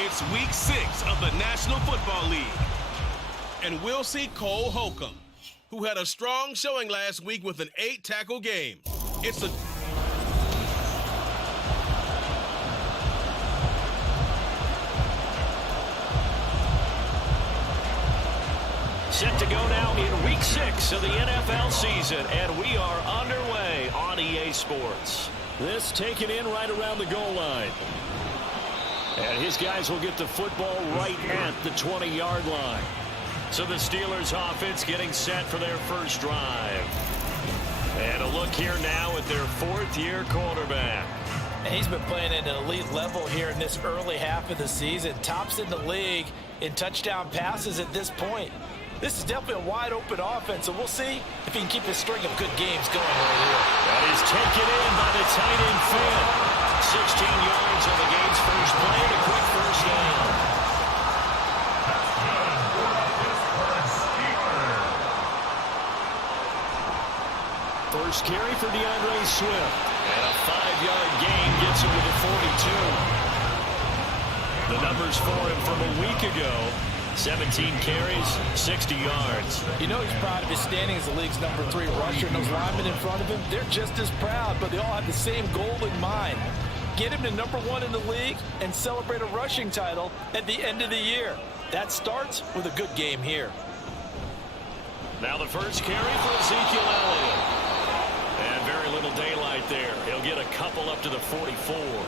It's week 6 of the National Football League. And we'll see Cole Holcomb, who had a strong showing last week with an 8-tackle game. It's a set to go now in week 6 of the NFL season, and we are underway on EA Sports. This taken in right around the goal line. And his guys will get the football right at the 20-yard line. So the Steelers offense getting set for their first drive. And a look here now at their 4th-year quarterback. And he's been playing at an elite level here in this early half of the season. Tops in the league in touchdown passes at this point. This is definitely a wide-open offense, so we'll see if he can keep his string of good games going right here. That is taken in by the tight end Fant. 16 yards on the game's first play and a quick first down. First carry for DeAndre Swift. And a 5-yard gain gets him to the 42. The numbers for him from a week ago. 17 carries, 60 yards. You know he's proud of his standing as the league's number 3 rusher, and those linemen in front of him, they're just as proud, but they all have the same goal in mind. Get him to number 1 in the league and celebrate a rushing title at the end of the year. That starts with a good game here. Now the first carry for Ezekiel Elliott. And very little daylight there. He'll get a couple up to the 44.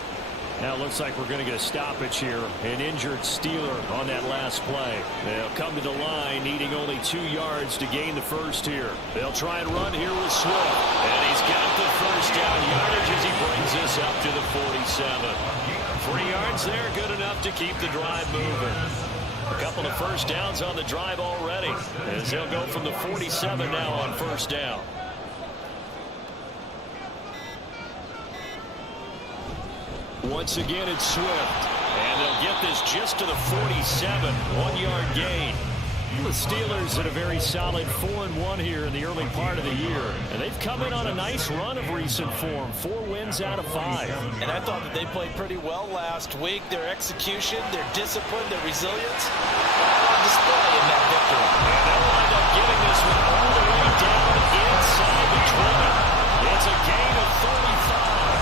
Now it looks like we're going to get a stoppage here. An injured Steeler on that last play. They'll come to the line needing only 2 yards to gain the first here. They'll try and run here with Swift. And he's got the first down yardage as he brings this up to the 47. 3 yards there, good enough to keep the drive moving. A couple of first downs on the drive already, as they'll go from the 47 now on first down. Once again, it's Swift. And they'll get this just to the 47. 1-yard gain. The Steelers had a very solid 4-1 here in the early part of the year. And they've come in on a nice run of recent form. 4 wins out of 5. And I thought that they played pretty well last week. Their execution, their discipline, their resilience, all on display in that victory. And they'll wind up getting this one all the way down inside the 20. It's a gain of 35.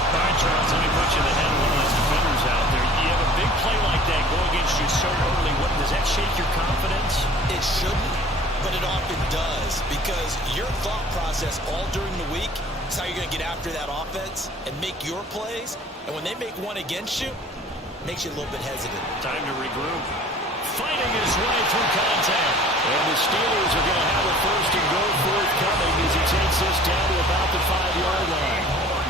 All right, Charles, let me put you in the head of one of those defenders out there. You have a big play like that go against you so early. Does that shake your confidence? It shouldn't, but it often does, because your thought process all during the week is how you're going to get after that offense and make your plays. And when they make one against you, it makes you a little bit hesitant. Time to regroup. Fighting his way through contact. And the Steelers are going to have a first and goal forthcoming as he takes this down to about the 5-yard line.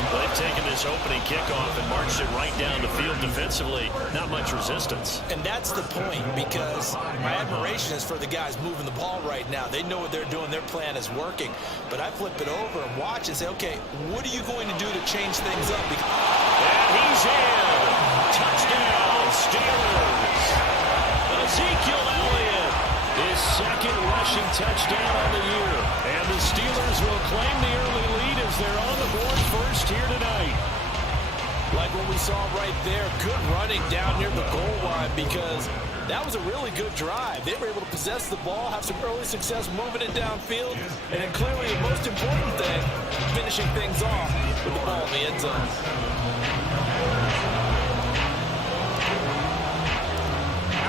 Well, they've taken this opening kickoff and marched it right down the field defensively. Not much resistance. And that's the point, because my admiration is for the guys moving the ball right now. They know what they're doing. Their plan is working. But I flip it over and watch and say, okay, what are you going to do to change things up? And he's in. Touchdown, Steelers. Ezekiel Elliott, his second rushing touchdown on the year. And the Steelers will claim the early lead as they're on the board first here tonight. Like what we saw right there, good running down near the goal line, because that was a really good drive. They were able to possess the ball, have some early success moving it downfield, and then clearly the most important thing, finishing things off with the ball in the end zone.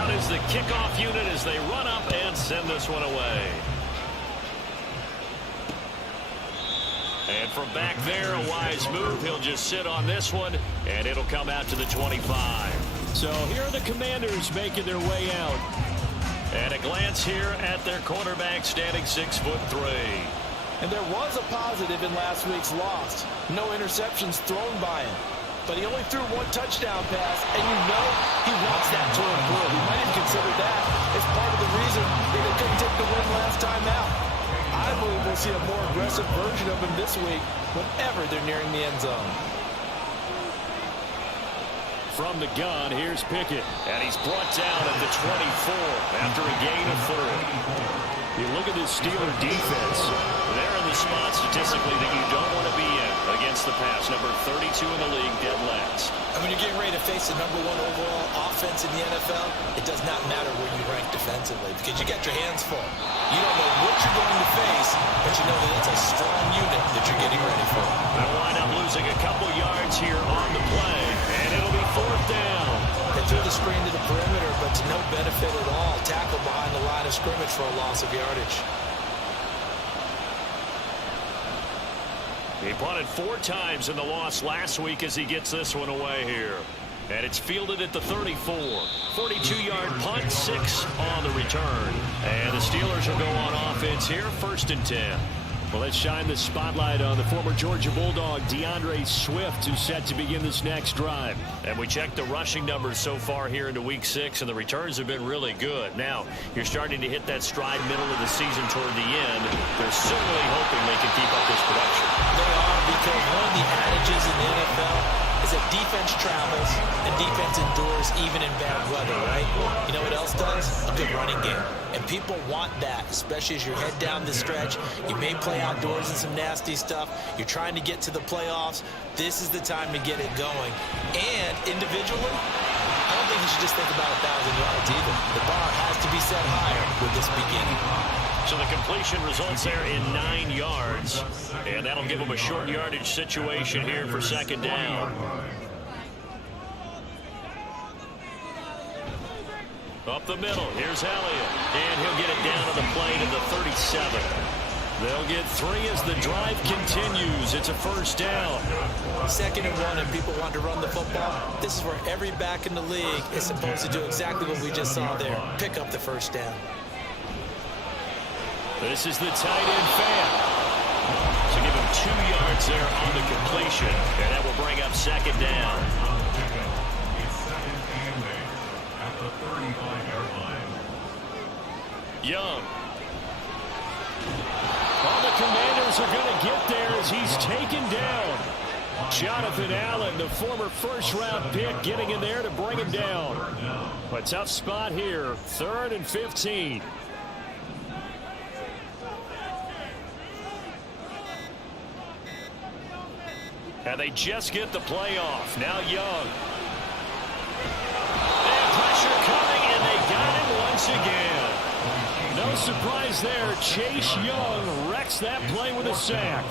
Out is the kickoff unit as they run up and send this one away. And from back there, a wise move. He'll just sit on this one, and it'll come out to the 25. So here are the Commanders making their way out. And a glance here at their quarterback, standing 6'3". And there was a positive in last week's loss. No interceptions thrown by him. But he only threw one touchdown pass, and you know he wants that to improve. He might have considered that as part of the reason that they couldn't take the win last time out. I believe we'll see a more aggressive version of him this week whenever they're nearing the end zone. From the gun, here's Pickett. And he's brought down at the 24 after a gain of 4. You look at this Steeler defense. They're in the spot statistically that you don't want to be in against the pass. Number 32 in the league, dead last. And when you're getting ready to face the #1 overall offense in the NFL, it does not matter where you rank defensively because you got your hands full. You don't know what you're going to face, but you know that it's a strong unit that you're getting ready for. They'll wind up losing a couple yards here on the play, and it'll be 4th down. They threw the screen to the perimeter, but to no benefit at all. Tackle behind the line of scrimmage for a loss of yardage. He punted 4 times in the loss last week as he gets this one away here. And it's fielded at the 34. 42-yard punt, 6 on the return. And the Steelers will go on offense here, 1st and 10. Well, let's shine the spotlight on the former Georgia Bulldog, DeAndre Swift, who's set to begin this next drive. And we checked the rushing numbers so far here into Week 6, and the returns have been really good. Now, you're starting to hit that stride middle of the season toward the end. They're certainly hoping they can keep up this production. They are, because one of the adages in the NFL is that defense travels and defense endures even in bad weather, right? You know what else does? A good running game. And people want that, especially as you head down the stretch. You may play outdoors in some nasty stuff. You're trying to get to the playoffs. This is the time to get it going. And individually, I don't think you should just think about 1,000 yards either. The bar has to be set higher with this beginning. So the completion results there in 9 yards. And that'll give them a short yardage situation here for 2nd down. Up the middle, here's Elliott. And he'll get it down to the play to the 37. They'll get 3 as the drive continues. It's a 1st down. 2nd and 1, and people want to run the football. This is where every back in the league is supposed to do exactly what we just saw there. Pick up the 1st down. This is the tight end fan. So give him 2 yards there on the completion. And that will bring up 2nd down. Young. Well, the Commanders are going to get there as he's taken down. Jonathan Allen, the former first-round pick, getting in there to bring him down. A tough spot here, 3rd and 15. And they just get the play off. Now Young. And pressure coming, and they got him once again. No surprise there. Chase Young wrecks that play with a sack.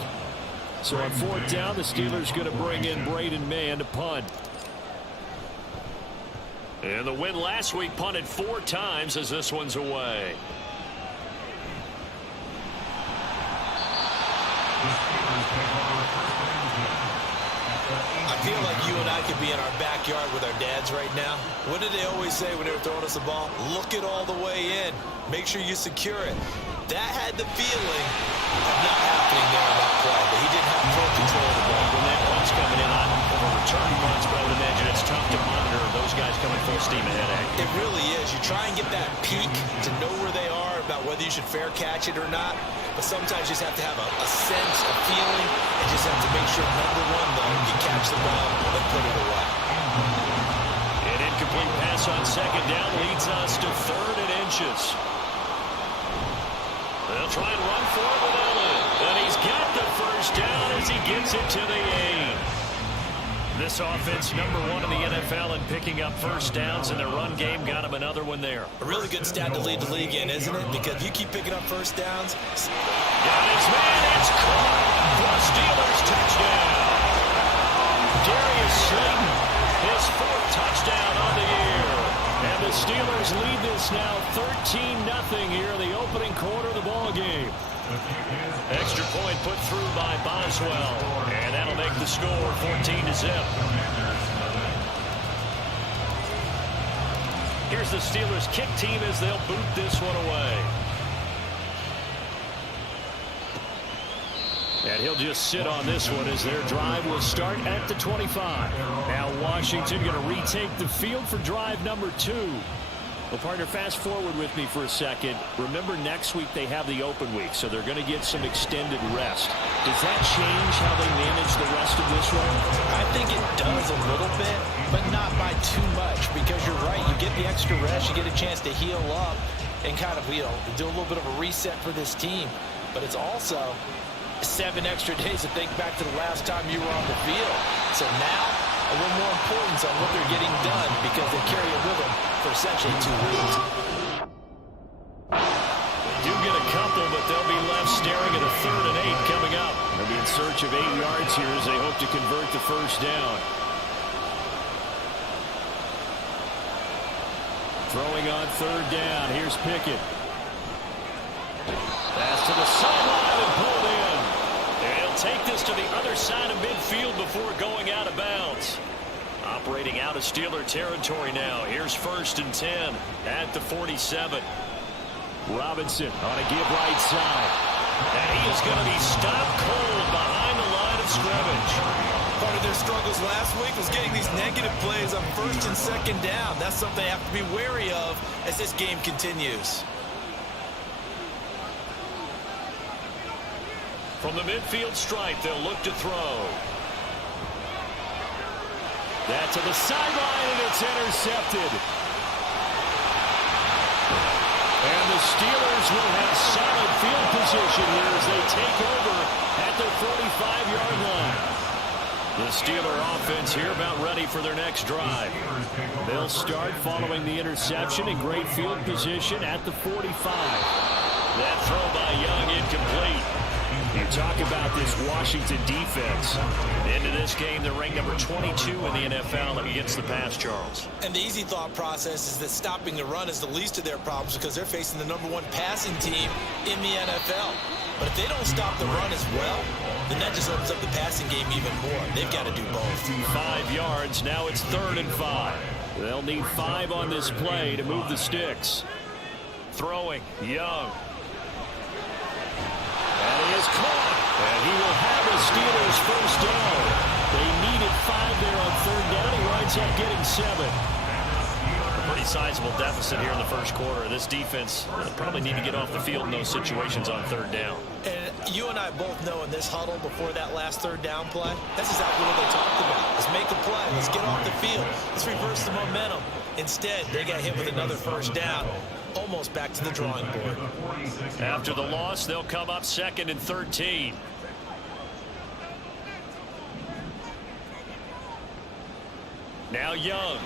So on 4th down, the Steelers going to bring in Braden Mann to punt. And the win last week punted 4 times as this one's away. I feel like you and I could be in our backyard with our dads right now. What did they always say when they were throwing us the ball? Look it all the way in. Make sure you secure it. That had the feeling of not happening there on that play, but he didn't have full control of the ball. When that punch coming in on a return punch, but I would imagine it's tough to monitor those guys coming full steam ahead. It really is. You try and get that peek to know where they are, about whether you should fair catch it or not. But sometimes you just have to have a sense, a feeling, and just have to make sure, number one, though, you catch the ball and put it away. An incomplete pass on 2nd down leads us to 3rd and inches. They'll try and run for it with Elliott. And he's got the 1st down as he gets it to the 8. This offense, #1 in the NFL in picking up 1st downs, and their run game got him another one there. A really good stat to lead the league in, isn't it? Because if you keep picking up 1st downs. Got his man. It's caught for a Steelers touchdown. Darius Slayton, his 4th touchdown on the year. And the Steelers lead this now 13-0 here in the opening quarter of the ball game. Extra point put through by Boswell. And that'll make the score 14-0. Here's the Steelers kick team as they'll boot this one away. And he'll just sit on this one as their drive will start at the 25. Now Washington going to retake the field for drive number 2. Well, partner, fast forward with me for a second. Remember, next week they have the open week, so they're going to get some extended rest. Does that change how they manage the rest of this one? I think it does a little bit, but not by too much, because you're right. You get the extra rest, you get a chance to heal up and kind of, do a little bit of a reset for this team. But it's also 7 extra days to think back to the last time you were on the field. So now, a little more importance on what they're getting done because they carry it with them for essentially 2 weeks. They do get a couple, but they'll be left staring at a 3rd and 8 coming up. They'll be in search of 8 yards here as they hope to convert the first down. Throwing on 3rd down. Here's Pickett. Pass to the sideline and pulled in. And he'll take this to the other side of midfield before going out of bounds. Operating out of Steeler territory now. Here's 1st and 10 at the 47. Robinson on a give right side. And he is going to be stopped cold behind the line of scrimmage. Part of their struggles last week was getting these negative plays on 1st and 2nd down. That's something they have to be wary of as this game continues. From the midfield stripe, they'll look to throw. That to the sideline, and it's intercepted. And the Steelers will have solid field position here as they take over at their 45-yard line. The Steeler offense here about ready for their next drive. They'll start following the interception in great field position at the 45. That throw by Young incomplete. You talk about this Washington defense. Into this game, they're ranked number 22 in the NFL against the pass, Charles. And the easy thought process is that stopping the run is the least of their problems because they're facing the #1 passing team in the NFL. But if they don't stop the run as well, then that just opens up the passing game even more. They've got to do both. 5 yards. Now it's 3rd and 5. They'll need 5 on this play to move the sticks. Throwing, Young. And he is caught. And he will have the Steelers first down. They needed 5 there on 3rd down. He winds up getting 7. A pretty sizable deficit here in the first quarter. This defense will probably need to get off the field in those situations on 3rd down. And you and I both know in this huddle before that last 3rd down play, that's exactly what they talked about. Let's make a play. Let's get off the field. Let's reverse the momentum. Instead, they got hit with another first down. Almost back to the drawing board. After the loss, they'll come up 2nd and 13. Now Young.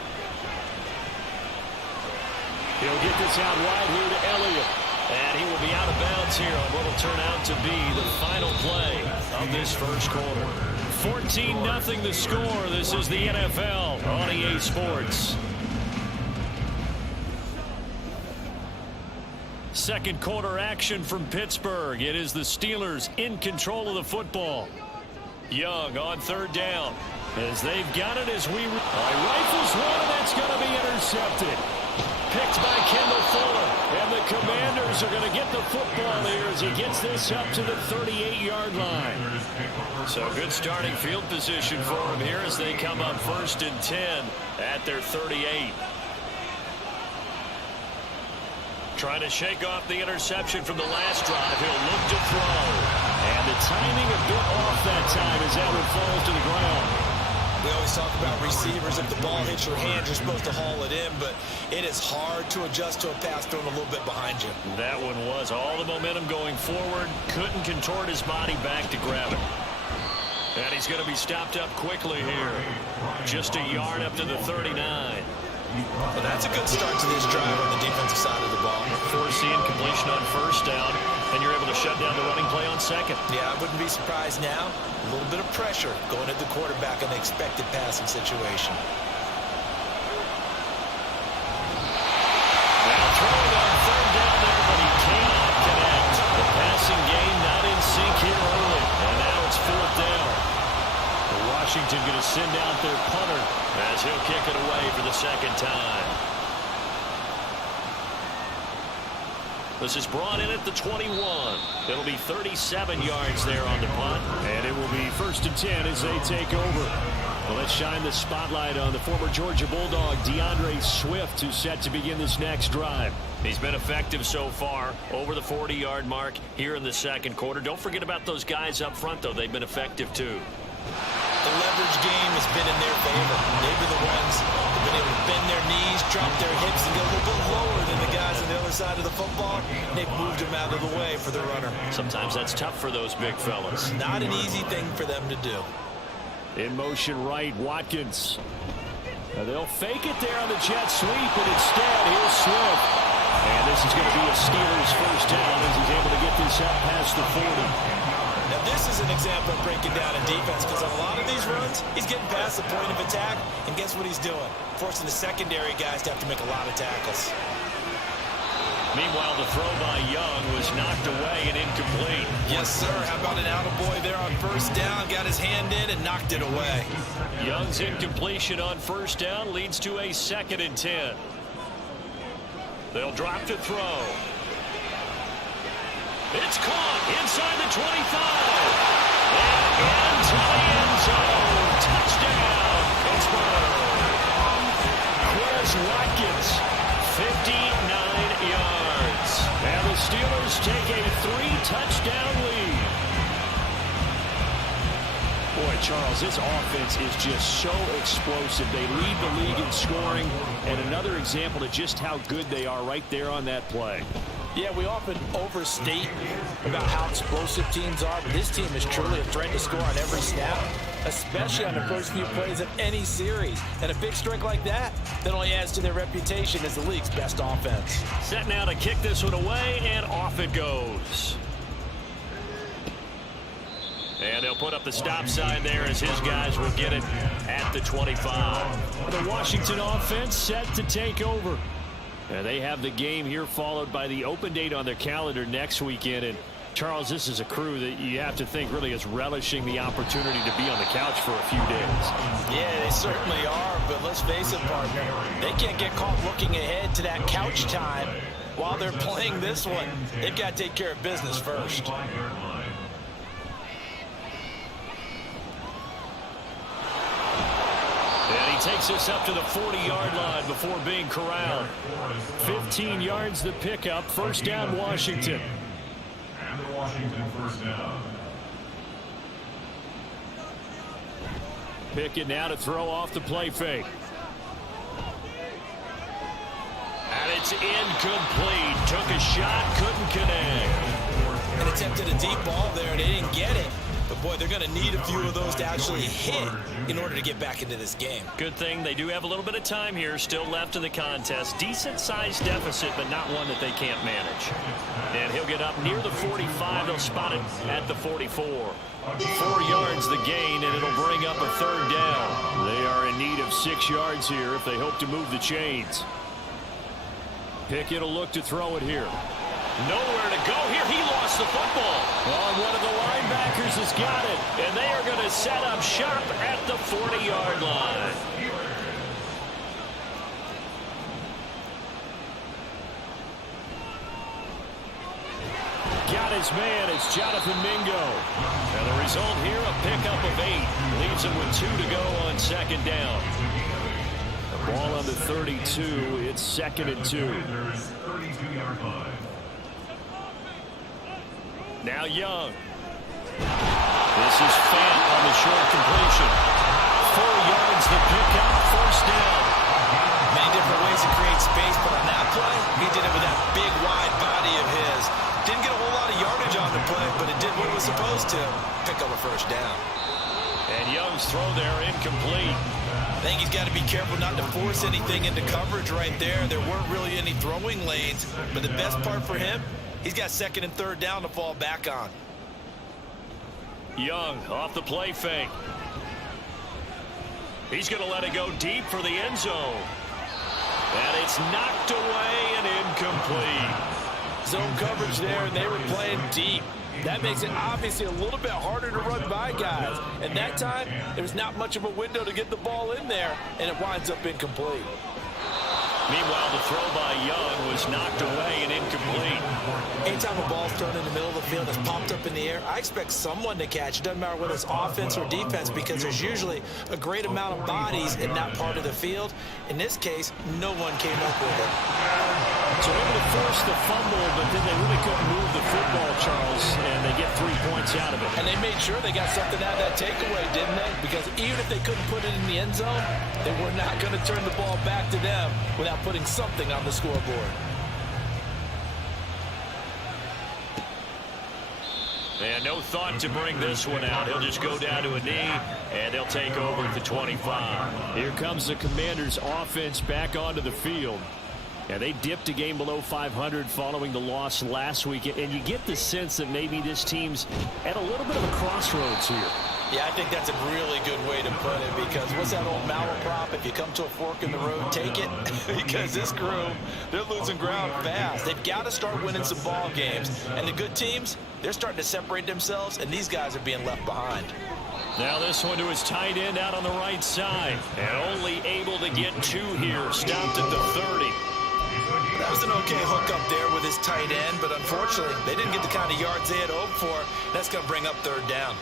He'll get this out wide here to Elliott. And he will be out of bounds here on what will turn out to be the final play of this first quarter. 14-0 the score. This is the NFL on EA Sports. Second quarter action from Pittsburgh. It is the Steelers in control of the football. Young on 3rd down. As they've got it as we rifles one, and that's going to be intercepted. Picked by Kendall Fuller. And the Commanders are going to get the football here as he gets this up to the 38-yard line. So good starting field position for him here as they come up 1st and 10 at their 38. Trying to shake off the interception from the last drive. He'll look to throw. And the timing a bit off that time as that one falls to the ground. We always talk about receivers. If the ball hits your hand, you're supposed to haul it in, but it is hard to adjust to a pass thrown a little bit behind you. That one was all the momentum going forward. Couldn't contort his body back to grab it. And he's going to be stopped up quickly here. Just a yard up to the 39. Well, that's a good start to this drive on the defensive side of the ball. Foreseeing completion on 1st down, and you're able to shut down the running play on 2nd. Yeah, I wouldn't be surprised now. A little bit of pressure going at the quarterback in the expected passing situation. Now throwing on 3rd down there, but he cannot connect. The passing game as he'll kick it away for the second time. This is brought in at the 21. It'll be 37 yards there on the punt. And it will be 1st and 10 as they take over. Well, let's shine the spotlight on the former Georgia Bulldog, DeAndre Swift, who's set to begin this next drive. He's been effective so far, over the 40-yard mark here in the second quarter. Don't forget about those guys up front, though. They've been effective, too. The leverage game has been in their favor. They've been the ones that have been able to bend their knees, drop their hips, and go a little bit lower than the guys on the other side of the football. Nick moved them out of the way for the runner. Sometimes that's tough for those big fellas. Not an easy thing for them to do. In motion right, Watkins. Now they'll fake it there on the jet sweep, but instead, here's Swift. And this is going to be a Steelers first down as he's able to get this up past the 40. Now this is an example of breaking down in defense, because on a lot of these runs, he's getting past the point of attack, and guess what he's doing? Forcing the secondary guys to have to make a lot of tackles. Meanwhile, the throw by Young was knocked away and incomplete. Yes, sir. How about an attaboy there on first down? Got his hand in and knocked it away. Young's incompletion on first down leads to a 2nd and 10. They'll drop to throw. It's caught inside the 25. And into the end zone. Touchdown, Pittsburgh. Chris Watkins, 59 yards. And the Steelers take a 3-touchdown lead. Boy, Charles, this offense is just so explosive. They lead the league in scoring, and another example of just how good they are right there on that play. Yeah, we often overstate about how explosive teams are, but this team is truly a threat to score on every snap, especially on the first few plays of any series. And a big strike like that only adds to their reputation as the league's best offense. Set now to kick this one away, and off it goes. And they'll put up the stop sign there as his guys will get it at the 25. The Washington offense set to take over. And they have the game here followed by the open date on their calendar next weekend. And Charles, this is a crew that you have to think really is relishing the opportunity to be on the couch for a few days. Yeah, they certainly are, but let's face it, partner, they can't get caught looking ahead to that couch time while they're playing this one. They've got to take care of business first. And he takes us up to the 40-yard line before being corralled. 15 yards the pickup. First down, Washington. And the Washington first down. Pickett now to throw off the play fake. And it's incomplete. Took a shot, couldn't connect. And attempted a deep ball there, and they didn't get it. But, boy, they're going to need a few of those to actually hit in order to get back into this game. Good thing they do have a little bit of time here still left in the contest. Decent-sized deficit, but not one that they can't manage. And he'll get up near the 45. They'll spot it at the 44. 4 yards the gain, and it'll bring up a third down. They are in need of 6 yards here if they hope to move the chains. Pickett will look to throw it here. Nowhere to go here. He lost the football. Oh, and one of the linebackers has got it. And they are going to set up shop at the 40-yard line. Got his man. It's Jonathan Mingo. And the result here, a pickup of 8. Leaves him with 2 to go on second down. The ball on the 32. It's 2nd and 2. There is 32-yard line. Now Young. This is Fant on the short completion. 4 yards the pickup. First down. Many different ways to create space, but on that play, he did it with that big, wide body of his. Didn't get a whole lot of yardage on the play, but it did what it was supposed to. Pick up a first down. And Young's throw there incomplete. I think he's got to be careful not to force anything into coverage right there. There weren't really any throwing lanes, but the best part for him, he's got 2nd and 3rd down to fall back on. Young off the play fake. He's going to let it go deep for the end zone. And it's knocked away and incomplete. Zone coverage there, and they were playing deep. That makes it obviously a little bit harder to run by guys. And that time, there's not much of a window to get the ball in there, and it winds up incomplete. Meanwhile, the throw by Young was knocked away and incomplete. Anytime a ball's thrown in the middle of the field that's popped up in the air, I expect someone to catch. It doesn't matter whether it's offense or defense, because there's usually a great amount of bodies in that part of the field. In this case, no one came up with it. So able to force the fumble, but then they really couldn't move the football, Charles, and they get 3 points out of it. And they made sure they got something out of that takeaway, didn't they? Because even if they couldn't put it in the end zone, they were not going to turn the ball back to them without putting something on the scoreboard. And no thought to bring this one out. He'll just go down to a knee, and they'll take over at the 25. Here comes the Commanders' offense back onto the field. And they dipped a game below 500 following the loss last week. And you get the sense that maybe this team's at a little bit of a crossroads here. Yeah, I think that's a really good way to put it, because what's that old malaprop? If you come to a fork in the road, take it. Because this crew, they're losing ground fast. They've got to start winning some ball games. And the good teams, they're starting to separate themselves, and these guys are being left behind. Now this one to his tight end out on the right side. And only able to get 2 here. Stopped at the 30. That was an okay hook up there with his tight end, but unfortunately, they didn't get the kind of yards they had hoped for. That's going to bring up 3rd down.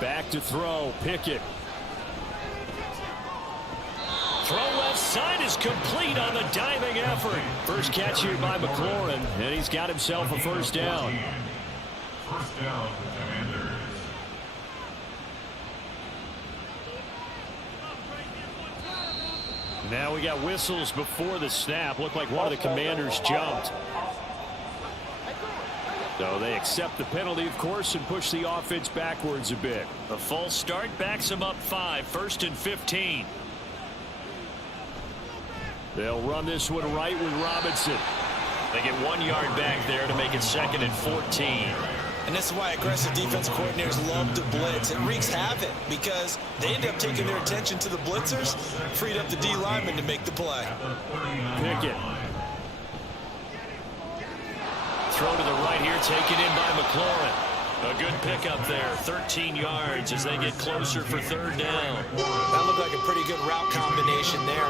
Back to throw, Pickett. Throw left side is complete on the diving effort. First catch here by McLaurin, and he's got himself a 1st down. First down, Commanders. Now we got whistles before the snap. Looked like one of the Commanders jumped. So they accept the penalty, of course, and push the offense backwards a bit. A false start backs him up 5. 1st and 15. They'll run this one right with Robinson. They get 1 yard back there to make it 2nd and 14. And this is why aggressive defensive coordinators love to blitz. It wreaks havoc because they end up taking their attention to the blitzers, freed up the D lineman to make the play. Pickett. Throw to the right here, taken in by McLaurin. A good pickup there, 13 yards as they get closer for 3rd down. That looked like a pretty good route combination there.